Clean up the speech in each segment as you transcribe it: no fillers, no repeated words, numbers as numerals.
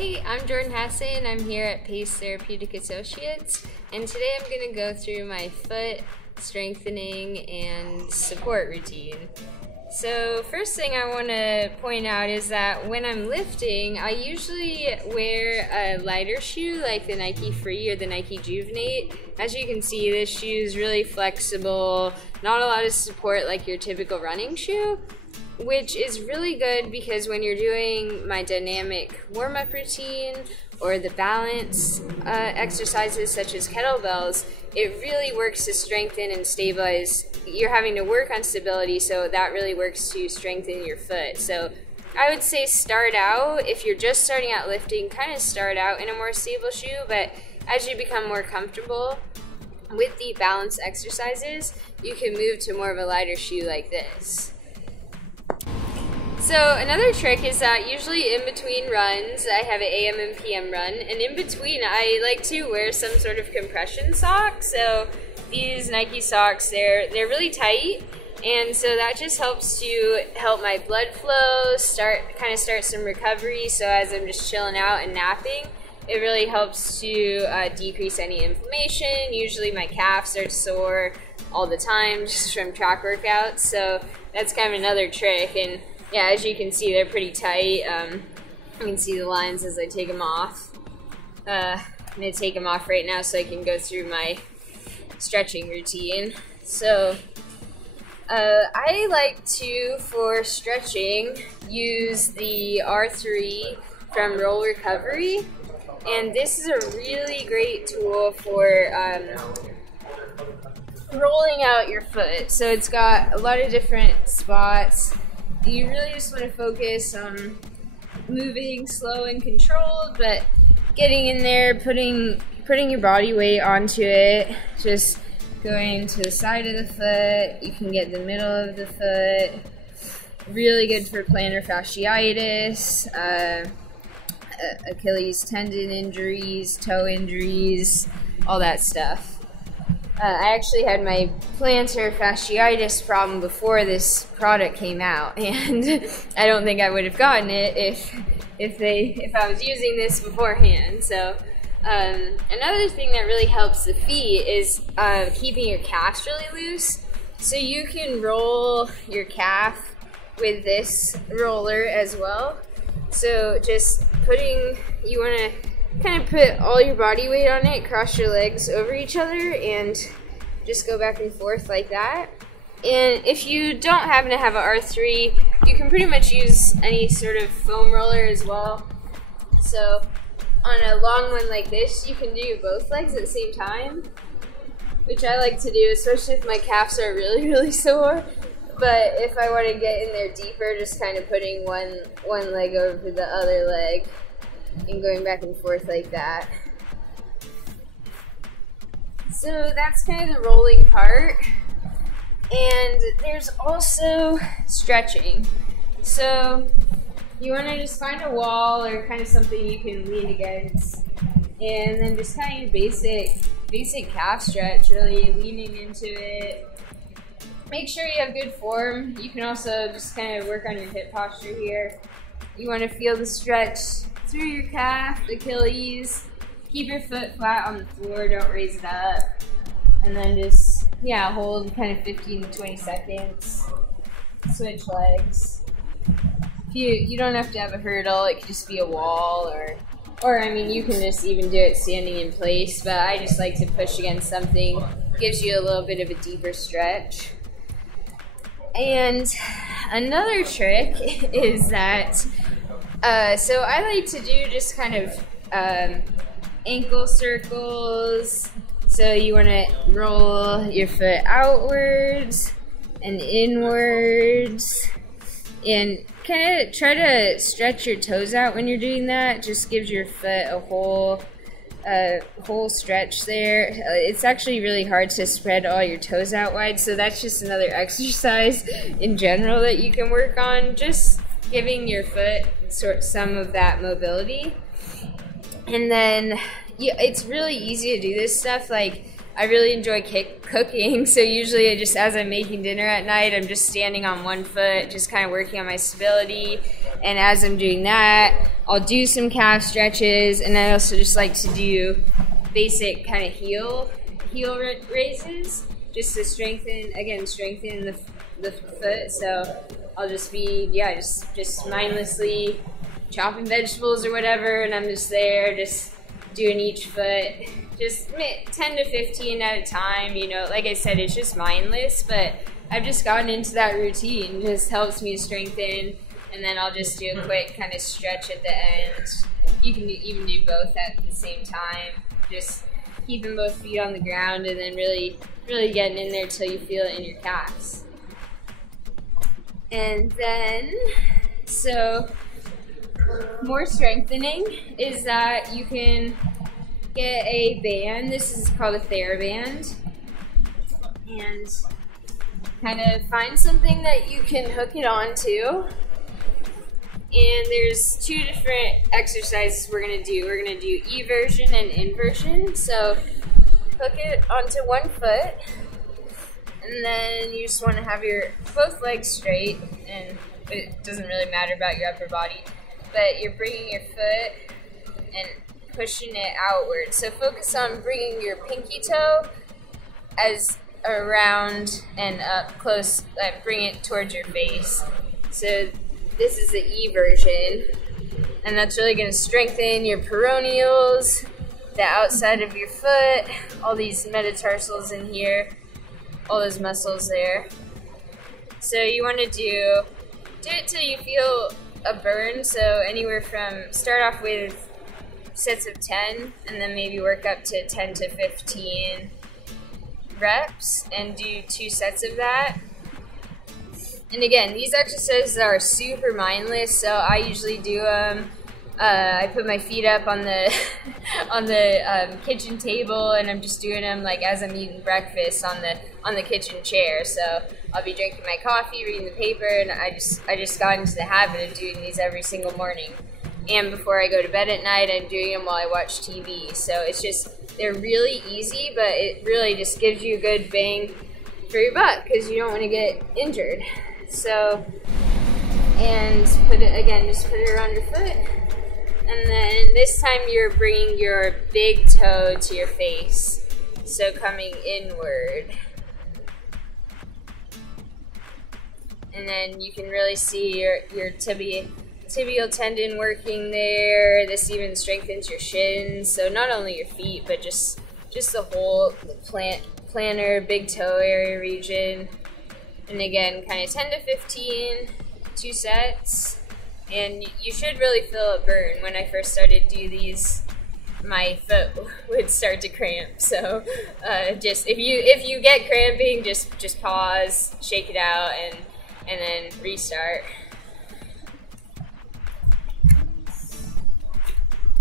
Hey, I'm Jordan Hasay and I'm here at Pace Therapeutic Associates, and today I'm going to go through my foot strengthening and support routine. So first thing I want to point out is that when I'm lifting, I usually wear a lighter shoe like the Nike Free or the Nike Juvenate. As you can see, this shoe is really flexible, not a lot of support like your typical running shoe, which is really good because when you're doing my dynamic warm-up routine or the balance exercises such as kettlebells, it really works to strengthen and stabilize. You're having to work on stability, so that really works to strengthen your foot. So I would say start out, if you're just starting out lifting, kind of start out in a more stable shoe, but as you become more comfortable with the balance exercises, you can move to more of a lighter shoe like this. So another trick is that usually in between runs, I have an AM and PM run, and in between I like to wear some sort of compression sock. So these Nike socks, they're really tight, and so that just helps to help my blood flow, start some recovery. So as I'm just chilling out and napping, it really helps to decrease any inflammation. Usually my calves are sore all the time just from track workouts, so that's kind of another trick. And yeah, as you can see, they're pretty tight. You can see the lines as I take them off. I'm going to take them off right now so I can go through my stretching routine. So I like to, for stretching, use the R3 from Roll Recovery. And this is a really great tool for rolling out your foot. So it's got a lot of different spots. You really just want to focus on moving slow and controlled, but getting in there, putting your body weight onto it, just going to the side of the foot. You can get the middle of the foot. Really good for plantar fasciitis, Achilles tendon injuries, toe injuries, all that stuff. I actually had my plantar fasciitis problem before this product came out, and I don't think I would have gotten it if I was using this beforehand. So another thing that really helps the feet is keeping your calves really loose. So you can roll your calf with this roller as well. So just you want to kind of put all your body weight on it, cross your legs over each other, and just go back and forth like that. And if you don't happen to have an R3, you can pretty much use any sort of foam roller as well. So on a long one like this, you can do both legs at the same time, which I like to do, especially if my calves are really, really sore. But if I want to get in there deeper, just kind of putting one leg over the other leg and going back and forth like that. So that's kind of the rolling part. And there's also stretching. So you want to just find a wall or kind of something you can lean against, and then just kind of basic calf stretch, really leaning into it. Make sure you have good form. You can also just kind of work on your hip posture here. You want to feel the stretch through your calf, Achilles. Keep your foot flat on the floor, don't raise it up. And then just, hold kind of 15 to 20 seconds. Switch legs. You don't have to have a hurdle, it could just be a wall, or I mean, you can just even do it standing in place, but I just like to push against something. Gives you a little bit of a deeper stretch. And another trick is that, so I like to do just kind of ankle circles. So you want to roll your foot outwards and inwards, and kind of try to stretch your toes out when you're doing that. Just gives your foot a whole stretch there. It's actually really hard to spread all your toes out wide, so that's just another exercise in general that you can work on, just giving your foot some of that mobility. And then it's really easy to do this stuff. Like, I really enjoy cooking, so usually as I'm making dinner at night, I'm just standing on one foot, just kind of working on my stability. And as I'm doing that, I'll do some calf stretches, and I also just like to do basic kind of heel raises, just to strengthen the foot. So I'll just be, just mindlessly chopping vegetables or whatever, and I'm just there, just doing each foot. Just 10 to 15 at a time, like I said, it's just mindless, but I've just gotten into that routine. It just helps me strengthen, and then I'll just do a quick kind of stretch at the end. You can even do both at the same time, just keeping both feet on the ground and then really, really getting in there till you feel it in your calves. And then, so more strengthening is that you can get a band. This is called a TheraBand, and kind of find something that you can hook it onto. And there's two different exercises we're gonna do. We're gonna do Eversion and Inversion. So hook it onto one foot, and then you just want to have your both legs straight, and it doesn't really matter about your upper body, but you're bringing your foot and pushing it outward. So focus on bringing your pinky toe as around and up close, bring it towards your face. So this is the Eversion, and that's really going to strengthen your peroneals, the outside of your foot, all these metatarsals in here, all those muscles there. So you want to do it till you feel a burn. So anywhere from, start off with sets of 10, and then maybe work up to 10 to 15 reps and do 2 sets of that. And again, these exercises are super mindless, so I usually do them. I put my feet up on the kitchen table, and I'm just doing them like as I'm eating breakfast on the kitchen chair. So I'll be drinking my coffee, reading the paper, and I just got into the habit of doing these every single morning. And before I go to bed at night, I'm doing them while I watch TV. So it's just, they're really easy, but it really just gives you a good bang for your buck because you don't want to get injured. So, and just put it around your foot. And then this time you're bringing your big toe to your face. So coming inward. And then you can really see your tibial tendon working there. This even strengthens your shins. So not only your feet, but just the whole plantar, big toe area region. And again, kind of 10 to 15, 2 sets. And you should really feel a burn. When I first started to do these, my foot would start to cramp. So just if you get cramping, just pause, shake it out, and then restart.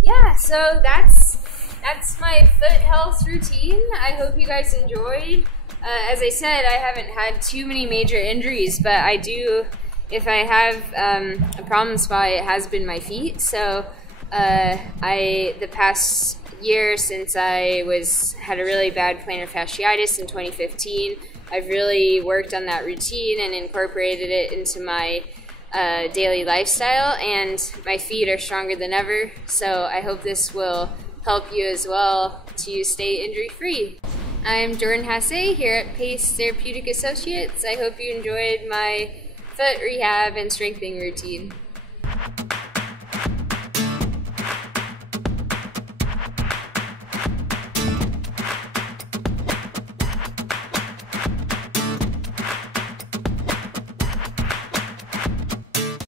Yeah, so that's my foot health routine. I hope you guys enjoyed. As I said, I haven't had too many major injuries, but I do, if I have a problem spot, it has been my feet. So the past year since I had a really bad plantar fasciitis in 2015, I've really worked on that routine and incorporated it into my daily lifestyle, and my feet are stronger than ever. So I hope this will help you as well to stay injury-free. I'm Jordan Hasay here at Pace Therapeutic Associates. I hope you enjoyed my foot rehab and strengthening routine.